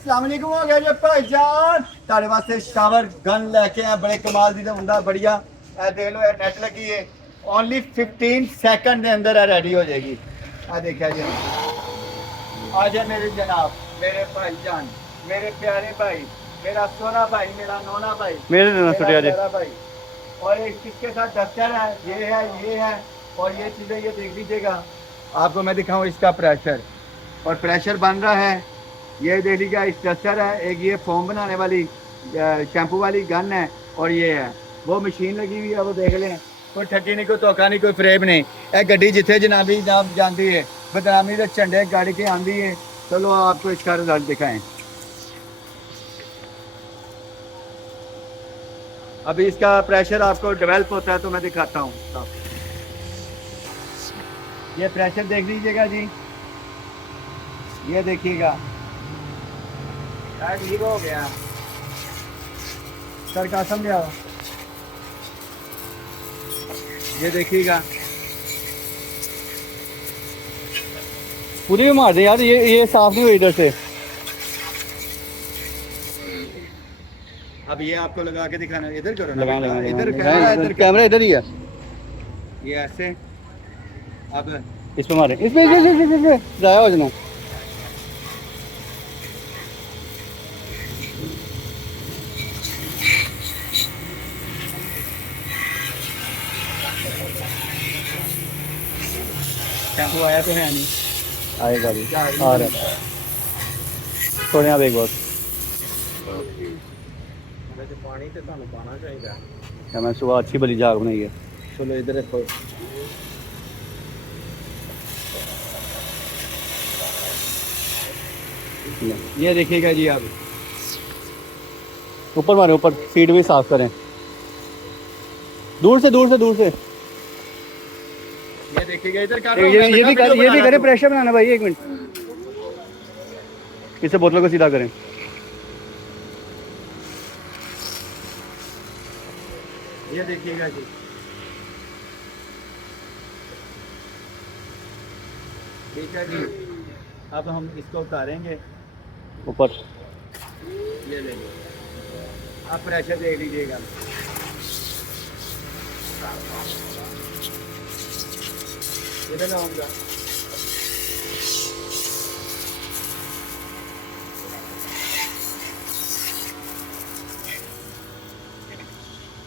सलामकुम हो गया जी भाईजान तारे वास्ते शावर गन लेके आए बड़े कमाल दी हुंदा बढ़िया ए देख लो नेट लगी है ओनली 15 सेकंड के अंदर रेडी हो जाएगी आ देखिए जी आ जाए मेरे जनाब मेरे भाईजान मेरे प्यारे भाई मेरा सोना भाई मेरा नोना भाई मेरे प्यारा भाई और एक किसके साथ डस्टर है ये है और ये चीजें ये देख लीजिएगा आपको मैं दिखाऊं इसका प्रेशर और प्रेशर बन रहा है ये देख लीजिए इस डस्टर है एक ये फोम बनाने वाली शैम्पू वाली गन है और ये है वो मशीन लगी हुई है वो देख लें कोई ठगी नहीं कोई धोखा नहीं कोई फ्रेब नहीं ए गड्डी जिथे जनाबी जनाब जाती है बदनामी के झंडे गाड़ी के आंदी है चलो आपको इसका रिजल्ट दिखाएं अभी इसका प्रेशर आपको डेवलप होता है तो मैं दिखाता हूँ ये प्रेशर देख लीजिएगा जी ये देखिएगा ठीक हो गया सर का समझा ये देखिएगा पूरी मार दे यार ये साफ नहीं हुई इधर से अब ये आपको लगा के दिखाना इधर करो लगा इधर कैमरा इधर ही है ये ऐसे अब इस पे मारे इस पे जाया हो जाना शैम्पू आया तो है नहीं आएगा भी आ रहा है थोड़े यहाँ एक बहुत पानी तो ਤੁਹਾਨੂੰ ਪਾਣਾ ਚਾਹੀਦਾ क्या मैं सुबह अच्छी भली जाग बनाई है चलो इधर रखो ये देखिएगा जी आप ऊपर मारे ऊपर सीट भी साफ करें दूर से ये देखिएगा इधर कर ये भी करें प्रेशर बनाना भाई एक मिनट इसे बोतलों को सीधा करें ये देखिएगा जी ठीक है जी अब हम इसको उतारेंगे ऊपर ये ले आप प्रेशर देख लीजिएगा इधर लाऊंगा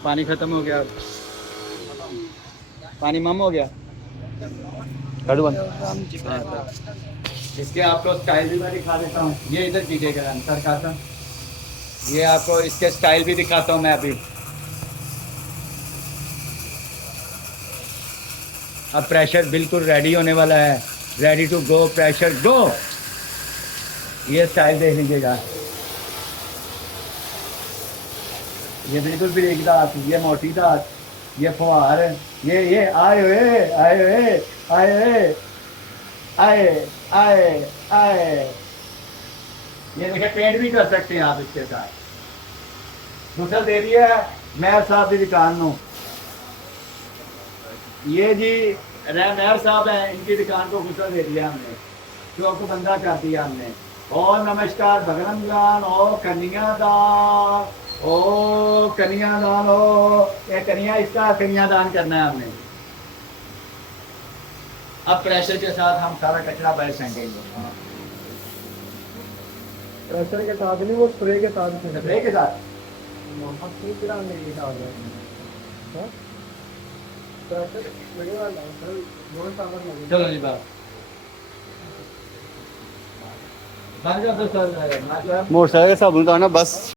पानी खत्म हो गया पानी मम हो गया इसके आपको स्टाइल भी मैं दिखा देता हूँ ये इधर कीजिएगा सर खाता ये आपको इसके स्टाइल भी दिखाता हूँ मैं अभी अब प्रेशर बिल्कुल रेडी होने वाला है रेडी टू गो प्रेशर गो ये स्टाइल देख लीजिएगा ये बिल्कुल ब्रेक दांत ये मोटी दांत ये फुहार ये आए हुए आए हुए आए हुए आए आए आए ये देखिए पेंट भी कर सकते हैं आप इसके साथ दूसरा दे दिया मेहर साहब की दुकान नो ये जी मेहर साहब हैं इनकी दुकान को गुस्सा दे दिया हमने चौक को बंदा कर दिया हमने और नमस्कार भगनंदान और कन्यादान ओ कन्यादान हो ये कन्या इसका कन्यादान करना है हमने अब प्रेशर के साथ हम सारा कचरा बाहर फेंकेंगे प्रेशर के साथ नहीं वो स्प्रे के साथ स्प्रे के साथ चलो जी बात मोटरसाइकिल का साबुन उतारना बस